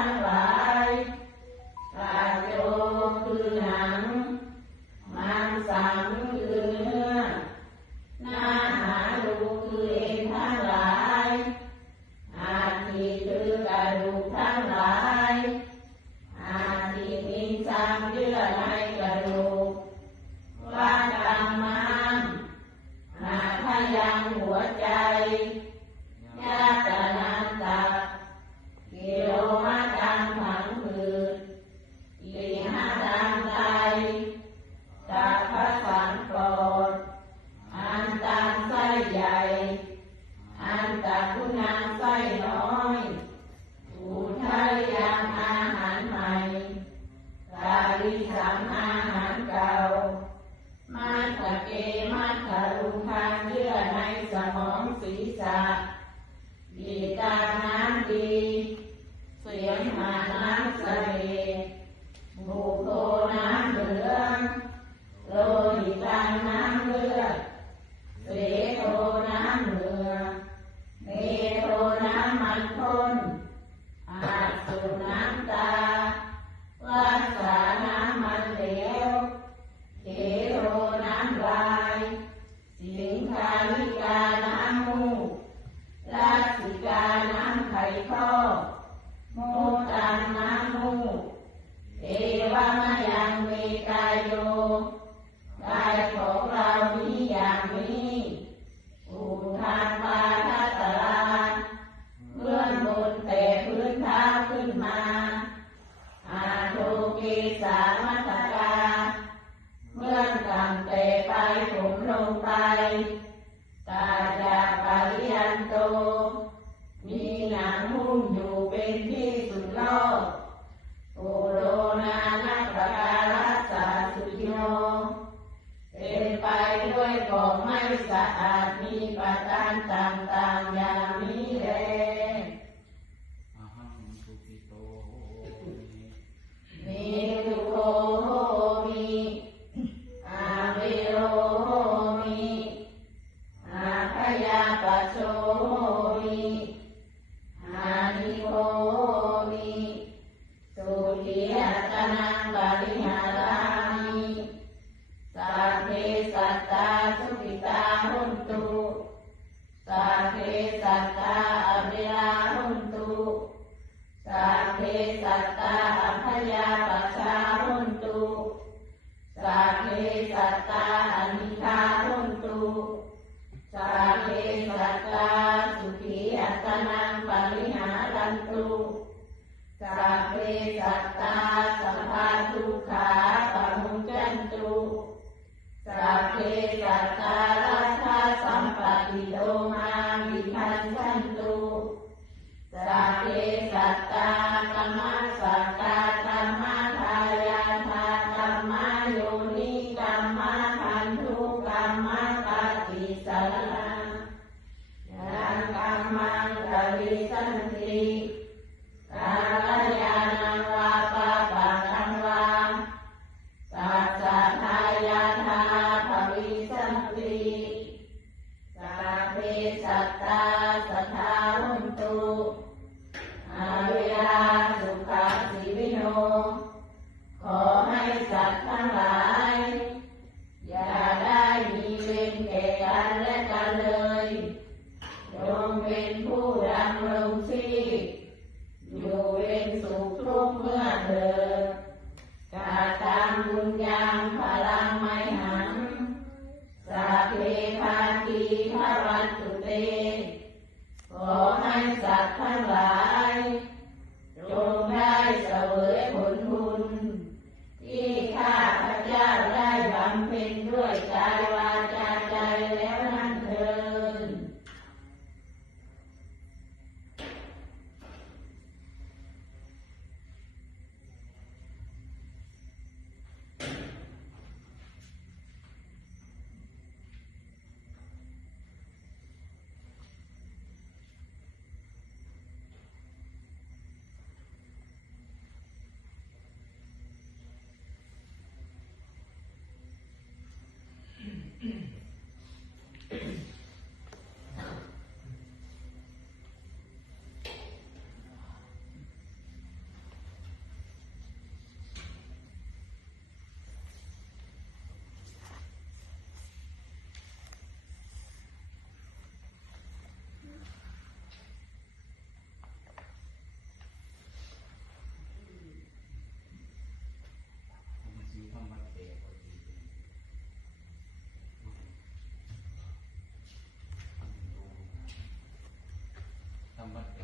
mang lại và vô para โมตังนามุเอวามยังมีกายโยกายของเรานี้อย่างนี้อุทานปาทัตลาเมื่อบุญเตะพื้นท้าขึ้นมาอาโทุกสามัตกาเมื่อต่ำเตะไปผมลงไป Mahat สัตตาพยาปชาหุนตุสัพเพสัตตาอนิคาหุนตุสัพเพสัตตาสุขีอัตนังปริหารันตุสัพเพสัตตาสัพพาทุขาปมุจันตุสัพเพสัตตาราชาสัมปติโตมา your own เริงที่อยู่เป็นสุขทุกเมื่อเดิดกาตามบุญญาพลังไม่หังสาเพภาคีพระวันตุเต ขอให้สัตว์ทั้งหลาย number